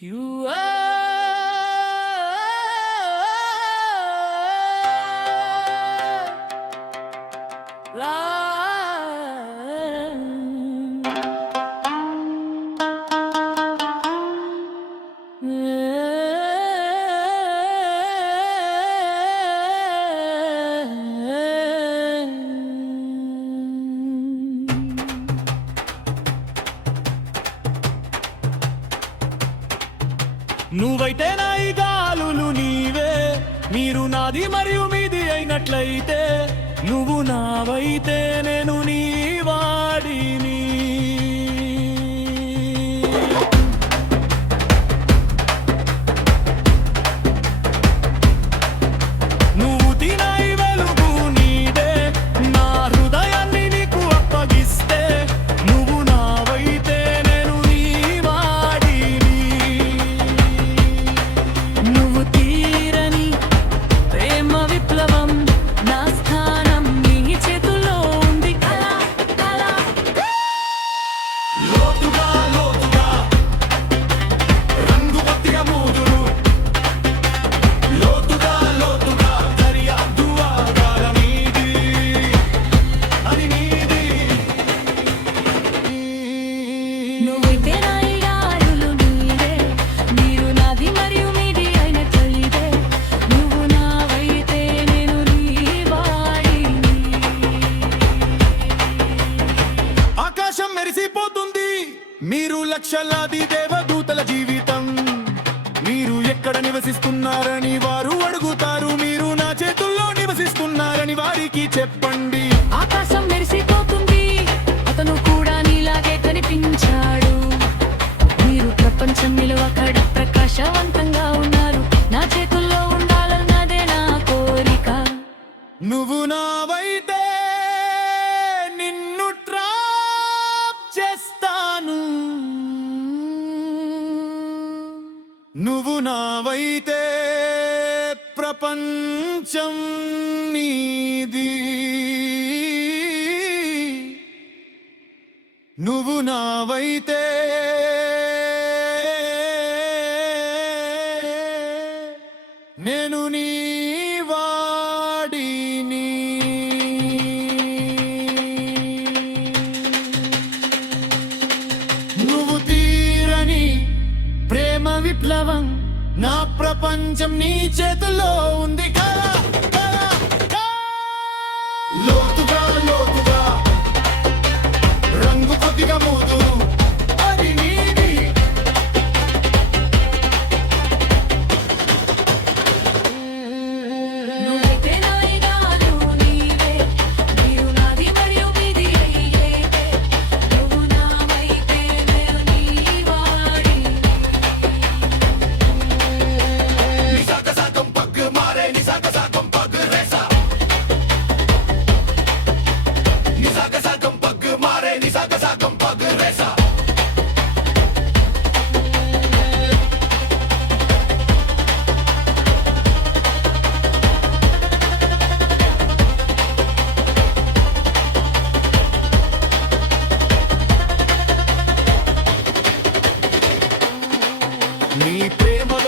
You are. Love. నువ్వైతే నా గాలులు నీవే. మీరు నాది మరియు మీది అయినట్లయితే నువ్వు నావైతే నేను నీ వాడిని. లక్షలాది దేవదూతల జీవితం. మీరు ఎక్కడ నివసిస్తున్నారని వారు అడుగుతారు. మీరు నా చేతుల్లో నివసిస్తున్నారని వారికి చెప్పండి. ఆకాశం మెరిసిపోతుంది. అతను కూడా నీలాగే కనిపించాడు. మీరు ప్రపంచం నిలవకడ ప్రకాశవంతంగా ఉన్నారు. నా చేతుల్లో ఉండాలన్నదే నా కోరిక. నువ్వు నా నువ్వు నావైతే ప్రపంచం నీది. నువ్వు నావైతే నేను నీ విప్లవం. నా ప్రపంచం నీ చేతుల్లో ఉంది కదా. నీ ప్రేమలో